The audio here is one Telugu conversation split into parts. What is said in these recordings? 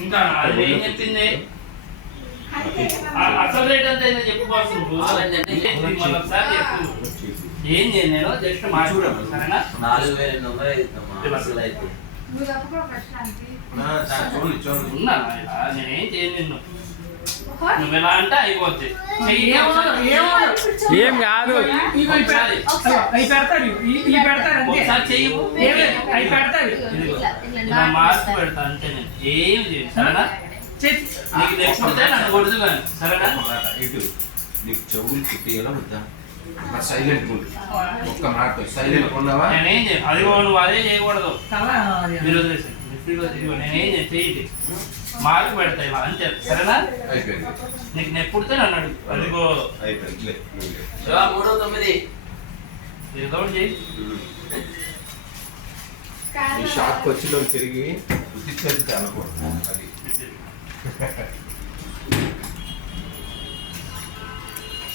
ఇంకా అది ఏం చెప్పింది అసలు రేట్ అంతా చెప్పుకోవాల్సింది ఏం చేయను నేను జస్ట్ చూడము సరేనా 4,800 ఉన్నా నేనేం చేయను నిన్ను నువ్వు ఎలా అంటే అయిపోద్ది ఏం కాదు మార్క్స్ పెడతా అంతే నేను ఏం చేయను సరేనా నీకు నెక్స్ట్ నన్ను కొడుతు కానీ సరేనా నీకు చెవులు చుట్టేలా వద్దా సైలెంట్ ఒక్క మాట సైలెంట్ ఉన్నావా నేనేం చేయను అది నువ్వు అదే చేయకూడదు మీరు నేనేం చేయి మార్కు పెడతా ఇలా అంతే సరేనా నీకు నెప్పుడితే నన్ను అడుగు అదిగో 3,9 ఏదో చేయి షాప్కి వచ్చిన తిరిగి ఉద్దిచ్చేది అనకూడదు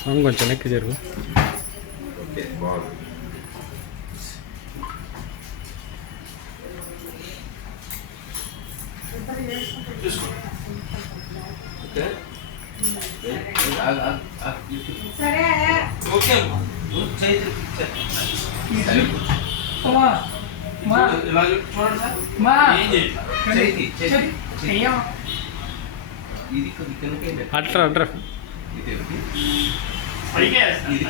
అది కొంచెం నెక్కి జరుగు ఓకే బాగుంది ఓకే అట్రా అట్రా ఇది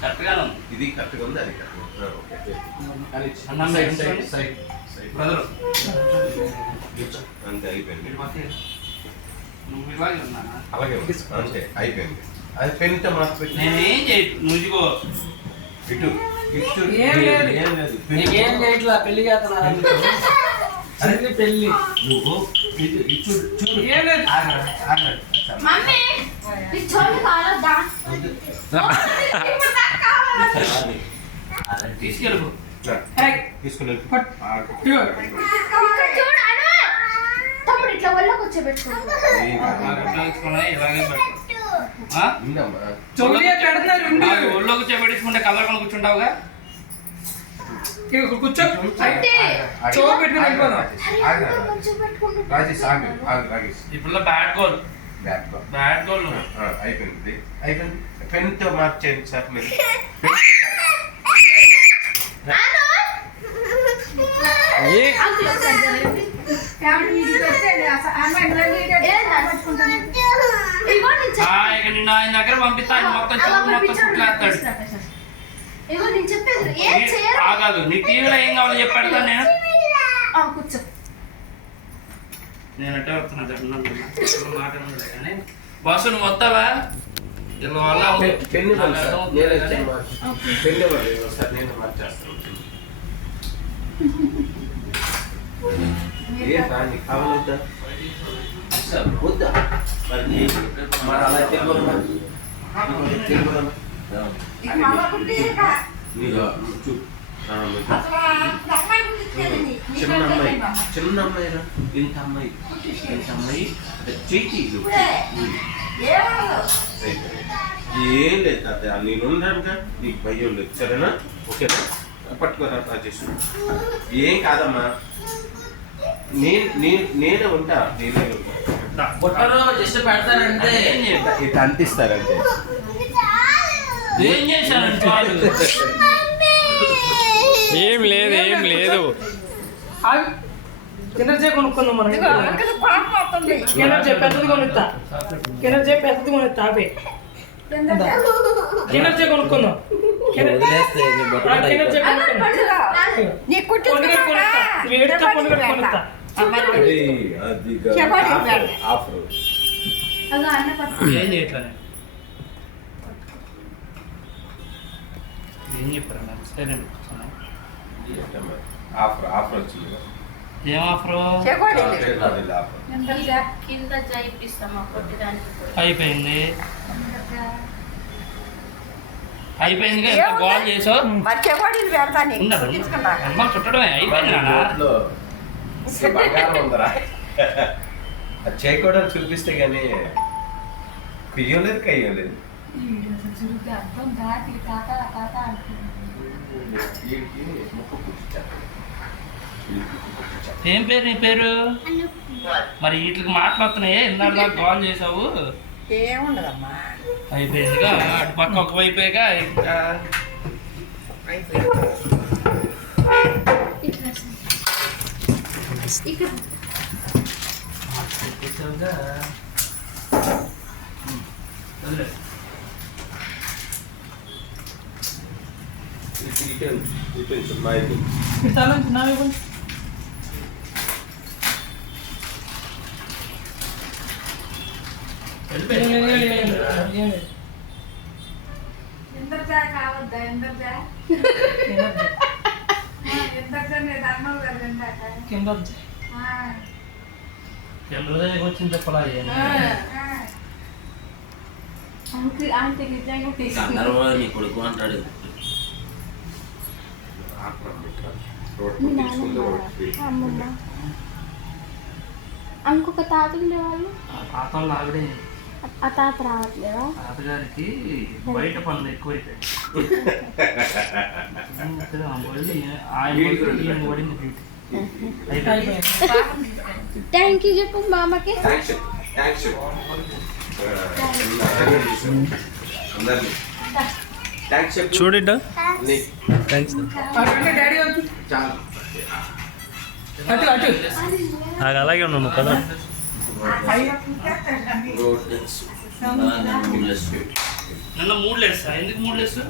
కరెక్ట్గా ఉంది ఇది కరెక్ట్గా ఉంది అది అంతే అయిపోయింది అలాగే అంతే అయిపోయింది అది పెన్తో మార్క్స్ పెట్టి నేనేం చేయు నువ్వు ఇటు ఇటు ఏం చేయట్లా పెళ్లి చేస్తున్నారు పెళ్లి నువ్వు ఇటు ఇటు చూడు తీసుకెళ్ళి తీసుకుని ఒళ్ళో కూర్చోబెట్టుకుంటే కలర్ కొని కూర్చుంటావుగా కూర్చో ఇప్పుడు బ్యాట్ గోల్ అయిపోయింది అయిపోయింది పెన్తో మార్క్ చేయండి సార్ మీరు నిన్న ఆయన దగ్గర పంపిస్తాను మొత్తం ఆగాదు నీ టీవీలో ఏం కావాలో చెప్పాడు నేను నేను అట్టే వస్తున్నా మాట్లాడలే కానీ బస్సు నువ్వు వస్తావా పెన్ను సార్ నేను మార్చేస్తాను దాన్ని కావాలొద్దా వద్దా మరి అలా తెలుగు చిన్న అమ్మాయి ఇంత అమ్మాయి చేతి ఏం లేదు తాత నేను ఉన్నానుగా నీకు భయం లేదు సరేనా ఓకేనా పట్టుకోరా రాజేష్ ఏం కాదమ్మా నేనే ఉంటా జస్ట్ పెడతారంటే ఇట్లా అంటిస్తారంటే ఏం చేశాను ఏం లేదు ఏం లేదు ఎనర్జీ కొనుక్కుందాం మనం ఎనర్జీ పెద్దది కొనుక్తా ఎనర్జీ పెద్దది కొనుక్తా ఆపే ఎనర్జీ కొనుక్కుందాం ఏం చేయట్లా ఏం చెప్పారు సైలెంట్ ఆఫర్ వచ్చింది ఏం ఆఫర్ అయిపోయింది అయిపోయింది గోల్ చేసావు చుట్టడమే అయిపోయింది బంగారం ఉందరా అది చేయకూడదు చూపిస్తే కానీ పియ్యలేదు కయ్యలేదు ముక్కు కూర్చారు ఏం పేరు నీ పేరు? మరి వీటికి మాట్లాడుతున్నాయే ఇందాక కాల్ చేసావు. ఏముండదమ్మా అయిపోయిందిగా అటు పక్క ఒకవైపోయాగా ఇంకా పెట్టేసావుగా. వదిలే. చాలా చిన్నవి కూడా వెళ్ళిపోయి. ఎందర్జా కావద్దా ఎందర్జా ఎందర్జా నేను అన్నావు కదా ఇందాక. కింద హృదయం వచ్చింది చెప్పలా అంకుల్ ఆంటీ నిజంగా తీసుకున్నా అందరూ నీ కొడుకు అంటాడు. అమ్మమ్మ ఇంకొక తాత ఉండేవాళ్ళు పాతలు ఆవిడే. ఆ తాత రావట్లేదా? తాతగారికి బయట పనులు ఎక్కువైపోయాయి. ఆయన పడింది డ్యూటీ. థ్యాంక్ యూ చెప్పు మా అమ్మకి. చూడిడ్డా థ్యాంక్స్. డాడీ వచ్చి చాలు. అటు అటు నాకు అలాగే ఉన్నాను కదా. నిన్న 3 లేస్తా. ఎందుకు 3 లేస్తా?